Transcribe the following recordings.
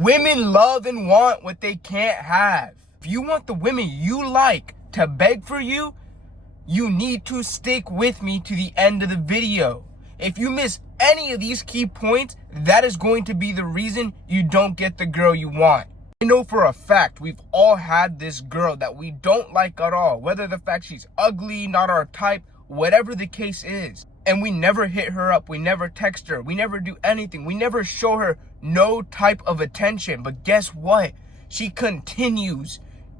Women love and want what they can't have. If you want the women you like to beg for you, you need to stick with me to the end of the video. If you miss any of these key points, that is going to be the reason you don't get the girl you want. I know for a fact we've all had this girl that we don't like at all, whether the fact she's ugly, not our type, whatever the case is. And we never hit her up, we never text her, we never do anything, we never show her no type of attention. But guess what? She continues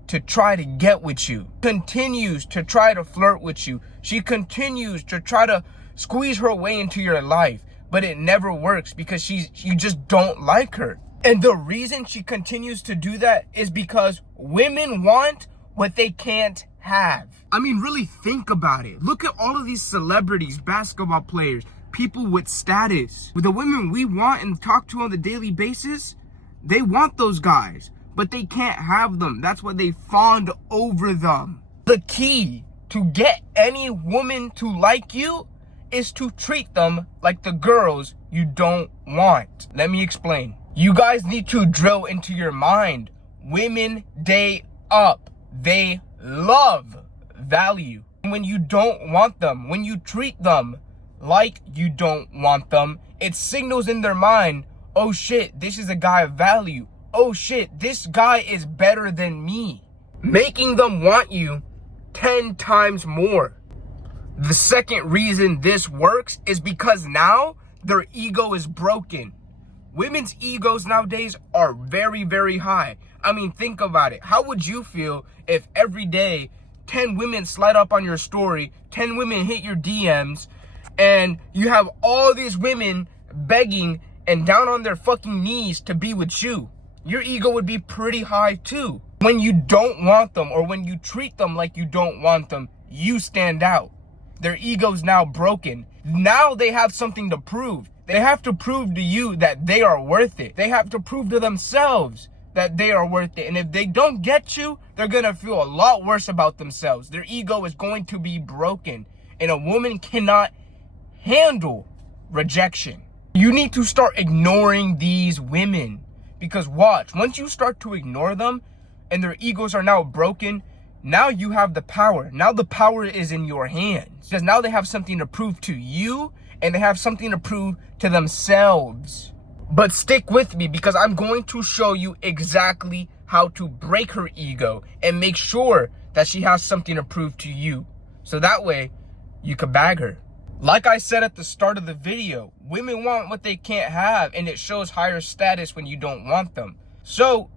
to try to get with you, continues to try to flirt with you. She continues to try to squeeze her way into your life, but it never works because you just don't like her. And the reason she continues to do that is because women want what they can't have. I mean, really think about it. Look at all of these celebrities, basketball players, people with status. With the women we want and talk to on the daily basis, they want those guys, but they can't have them. That's why they fawned over them. The key to get any woman to like you is to treat them like the girls you don't want. Let me explain. You guys need to drill into your mind. Women date up. They love value. When you don't want them, when you treat them like you don't want them, it signals in their mind, oh shit, this is a guy of value. Oh shit, this guy is better than me. Making them want you 10 times more. The second reason this works is because now their ego is broken. Women's egos nowadays are very, very high. I mean, think about it. How would you feel if every day 10 women slide up on your story, 10 women hit your DMs, and you have all these women begging and down on their fucking knees to be with you? Your ego would be pretty high too. When you don't want them or when you treat them like you don't want them, you stand out. Their ego's now broken. Now they have something to prove. They have to prove to you that they are worth it. They have to prove to themselves that they are worth it. And if they don't get you, they're going to feel a lot worse about themselves. Their ego is going to be broken. And a woman cannot handle rejection. You need to start ignoring these women. Because watch, once you start to ignore them and their egos are now broken, now you have the power. Now the power is in your hands. Because now they have something to prove to you and they have something to prove to themselves. But stick with me because I'm going to show you exactly how to break her ego and make sure that she has something to prove to you. So that way you can bag her. Like I said at the start of the video, women want what they can't have, and it shows higher status when you don't want them. So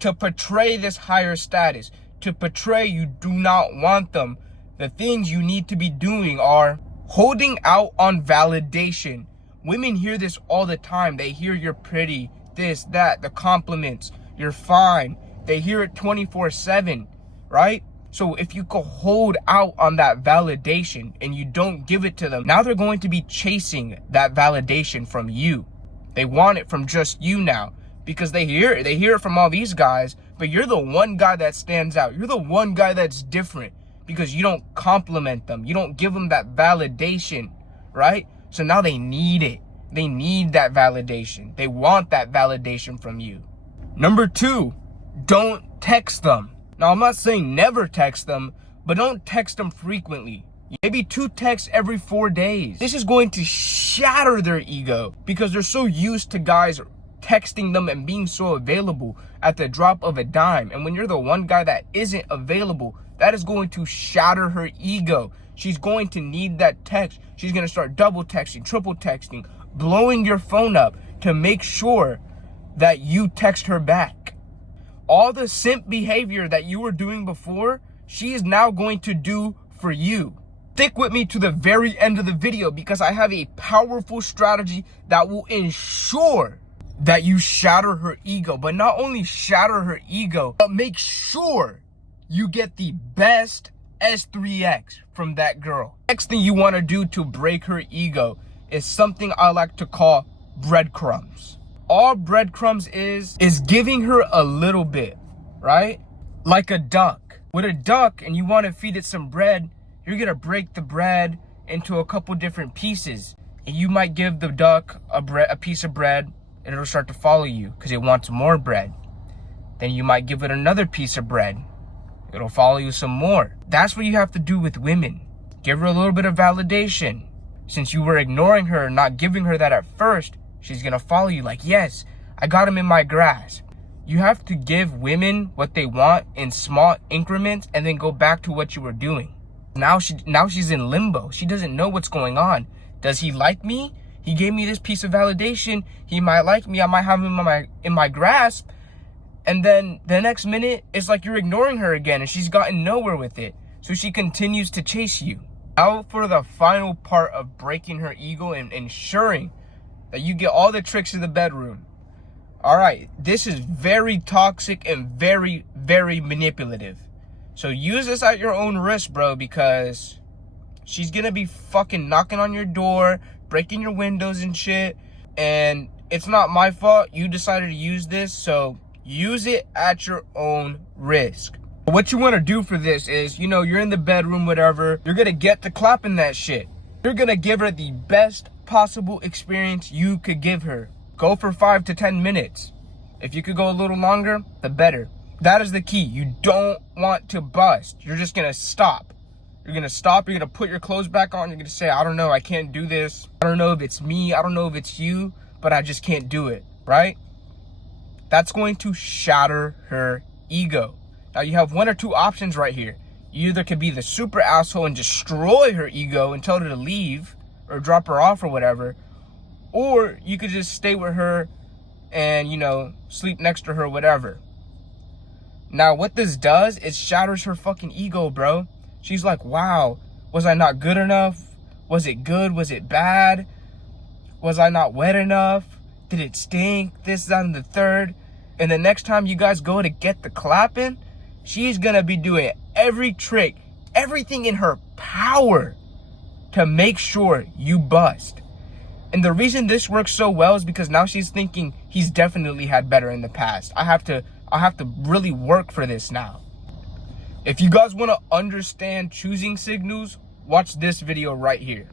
to portray this higher status, to portray you do not want them, the things you need to be doing are holding out on validation. Women hear this all the time. They hear you're pretty, this, that, the compliments, you're fine. They hear it 24/7, right? So if you could hold out on that validation and you don't give it to them, now they're going to be chasing that validation from you. They want it from just you now because they hear it from all these guys, but you're the one guy that stands out. You're the one guy that's different because you don't compliment them. You don't give them that validation, right? So now they need it. They need that validation. They want that validation from you. Number 2, don't text them. Now, I'm not saying never text them, but don't text them frequently. Maybe 2 texts every 4 days. This is going to shatter their ego because they're so used to guys texting them and being so available at the drop of a dime. And when you're the one guy that isn't available, that is going to shatter her ego. She's going to need that text. She's going to start double texting, triple texting, blowing your phone up to make sure that you text her back. All the simp behavior that you were doing before, she is now going to do for you. Stick with me to the very end of the video because I have a powerful strategy that will ensure that you shatter her ego. But not only shatter her ego, but make sure you get the best S3X from that girl. Next thing you want to do to break her ego is something I like to call breadcrumbs. All breadcrumbs is giving her a little bit, right? Like a duck. With a duck and you want to feed it some bread, you're going to break the bread into a couple different pieces. And you might give the duck a piece of bread. it'll start to follow you because it wants more bread. Then you might give it another piece of bread. It'll follow you some more. That's what you have to do with women. Give her a little bit of validation. Since you were ignoring her, not giving her that at first, she's gonna follow you like, yes, I got him in my grasp. You have to give women what they want in small increments and then go back to what you were doing. Now she's in limbo. She doesn't know what's going on. Does he like me? He gave me this piece of validation. He might like me. I might have him in my grasp. And then the next minute, it's like you're ignoring her again and she's gotten nowhere with it. So she continues to chase you. Now for the final part of breaking her ego and ensuring that you get all the tricks in the bedroom. All right, this is very toxic and very, very manipulative. So use this at your own risk, bro, because she's gonna be fucking knocking on your door, breaking your windows and shit. And it's not my fault. You decided to use this, so use it at your own risk. What you want to do for this is, you're in the bedroom, whatever. You're gonna get to clapping that shit. You're gonna give her the best possible experience you could give her. Go for 5 to 10 minutes. If you could go a little longer, the better. That is the key. You don't want to bust. You're just gonna stop. You're gonna stop. You're gonna put your clothes back on. You're gonna say, I don't know, I can't do this. I don't know if it's me. I don't know if it's you, but I just can't do it, right? That's going to shatter her ego. Now you have one or two options right here. You either could be the super asshole and destroy her ego and tell her to leave or drop her off or whatever. Or you could just stay with her and, sleep next to her, whatever. Now what this does is shatters her fucking ego, bro. She's like, wow, was I not good enough? Was it good? Was it bad? Was I not wet enough? Did it stink? This, that, and the third. And the next time you guys go to get the clapping, she's gonna be doing every trick, everything in her power to make sure you bust. And the reason this works so well is because now she's thinking he's definitely had better in the past. I have to really work for this now. If you guys want to understand choosing signals, watch this video right here.